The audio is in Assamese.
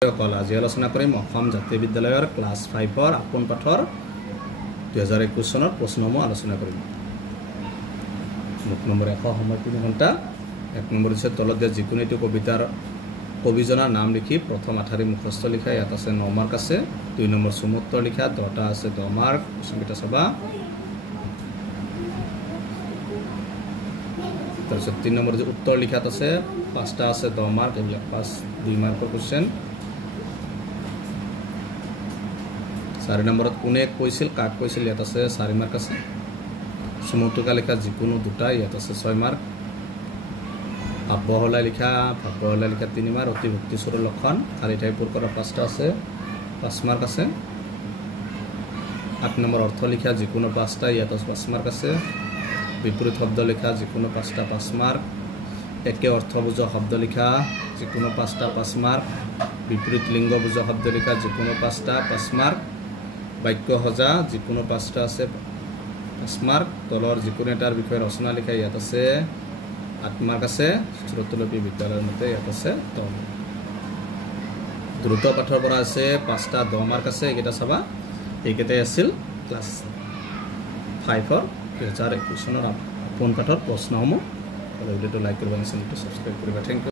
আজি আলোচনা কৰিম অসম জাতীয় বিদ্যালয়ৰ ক্লাছ 5ৰ আপোন পাঠৰ 2021 চনৰ প্ৰশ্নসমূহ আলোচনা কৰিম। মুখ নম্বৰ 100 সময় 3 ঘণ্টা। 1 নম্বৰ হৈছে তলত দিয়া যিকোনো এটি কবিতাৰ কবিজনৰ নাম লিখি প্ৰথম আঠাৰি মুখস্থ লিখা। ইয়াত আছে 9 মাৰ্ক আছে। 2 নম্বৰ চমুত্তৰ লিখা 10টা আছে 10 মাৰ্ক। সংগীতা চাবা। তাৰপিছত 3 নম্বৰ যে উত্তৰ লিখাত আছে 5টা আছে 10 মাৰ্ক। এইবিলাক 2 মাৰ্কৰ কোৱেশ্চন। 4 নম্বৰত কোনে কৈছিল কাক কৈছিল ইয়াত আছে 4 মাৰ্ক আছে। চমুটুকা লিখা যিকোনো দুটা ইয়াত আছে 6 মাৰ্ক। ভাৱবহলাই লিখা 3 মাৰ্ক। অতিভুক্তি স্বৰৰ লক্ষণ খালি ঠাই পূৰ কৰা 5টা আছে 5 মাৰ্ক আছে। 8 নম্বৰ অৰ্থ লিখা যিকোনো 5টা ইয়াত 5 মাৰ্ক আছে। বিপৰীত শব্দ লিখা যিকোনো 5টা 5 মাৰ্ক। একে অৰ্থ বুজোৱা শব্দ লিখা যিকোনো 5টা 5 মাৰ্ক। বিপৰীত লিংগ বুজোৱা শব্দ লিখা যিকোনো 5টা 5 মাৰ্ক। বাক্য সজা যিকোনো 5টা আছে 5 মাৰ্ক। তলৰ যিকোনো এটাৰ বিষয়ে ৰচনা লিখা ইয়াত আছে 8 মাৰ্ক আছে। শ্ৰোতলিপি বিদ্যালয়ৰ মতে ইয়াত আছে 10 মাৰ্ক। দ্ৰুত পাঠৰ পৰা আছে 5টা 10 মাৰ্ক আছে। এইকেইটা চাবা। এইকেইটাই আছিল ক্লাছ 5ৰ 2021 চনৰ আপোন পাঠৰ প্ৰশ্নসমূহ। ভিডিঅ'টো লাইক কৰিবা, চেনেলটো সাবস্ক্ৰাইব কৰিবা। Thank U.